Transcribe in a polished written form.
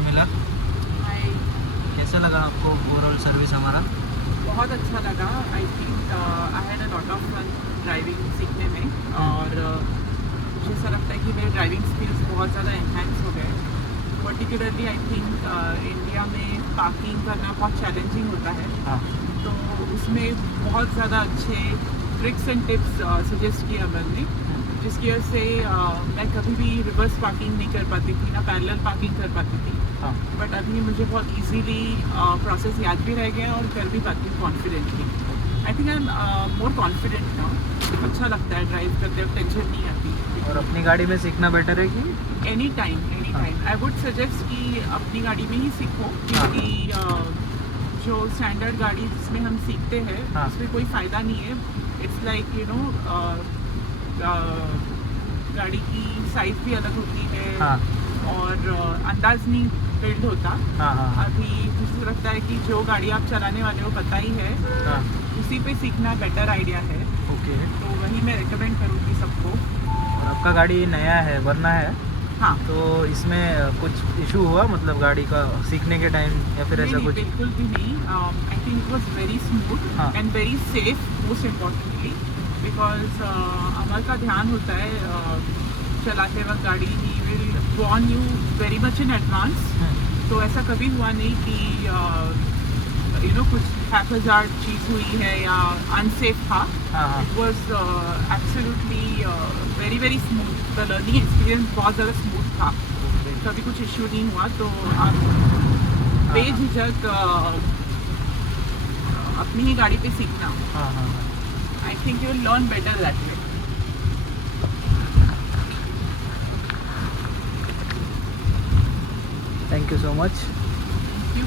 शर्मिला, हाय। कैसा लगा आपको ओवरऑल सर्विस हमारा? बहुत अच्छा लगा। I think I had a lot of fun driving सीखने में और मुझे ऐसा लगता है कि मेरे ड्राइविंग स्किल्स बहुत ज़्यादा एनहांस हो गए। पर्टिकुलरली आई थिंक इंडिया में पार्किंग करना बहुत चैलेंजिंग होता है, हाँ, तो उसमें बहुत ज़्यादा अच्छे ट्रिक्स एंड टिप्स सजेस्ट किए अमन ने, जिसकी वजह से मैं कभी भी रिवर्स पार्किंग नहीं कर पाती थी, ना पैरेलल पार्किंग कर पाती थी। हाँ। बट अभी मुझे बहुत इजीली प्रोसेस याद भी रह गया और कर भी पाती हूँ confidently. I think I am more confident now. अच्छा लगता है ड्राइव करते वक्त, टेंशन नहीं आती। और अपनी गाड़ी में सीखना बेटर है कि any time I would suggest कि अपनी गाड़ी में ही सीखो, क्योंकि जो स्टैंडर्ड गाड़ी जिसमें हम सीखते हैं हाँ। उसमें कोई फ़ायदा नहीं है। इट्स लाइक यू नो गाड़ी की साइज़ भी अलग होती है, हाँ, और अंदाज नहीं बिल्ड होता। हाँ, हाँ, अभी मुझे लगता है कि जो गाड़ी आप चलाने वाले हो पता ही है, हाँ, उसी पे सीखना बेटर आइडिया है। ओके। तो वही मैं रिकमेंड करूँगी सबको। और आपका गाड़ी नया है, वरना है, हाँ, तो इसमें कुछ इशू हुआ मतलब गाड़ी का सीखने के टाइम या फिर ऐसा नहीं, कुछ? बिल्कुल भी नहीं। I think it was very smooth हाँ। And very safe, most importantly, because Amar का ध्यान होता है चलाते वक्त गाड़ी। He will warn you very much in advance. तो ऐसा कभी हुआ नहीं कि यू नो कुछ हैप्पीजार्ड चीज़ हुई है या अनसेफ था। हाँ, हाँ। It was absolutely very very smooth. The learning experience बहुत ज़्यादा स्मूथ था, कभी कुछ इश्यू नहीं हुआ। तो आप बेझिझक अपनी ही गाड़ी पे सीखना। हाँ, हाँ, हाँ। I think you will learn better that way. Thank you so much. Thank you.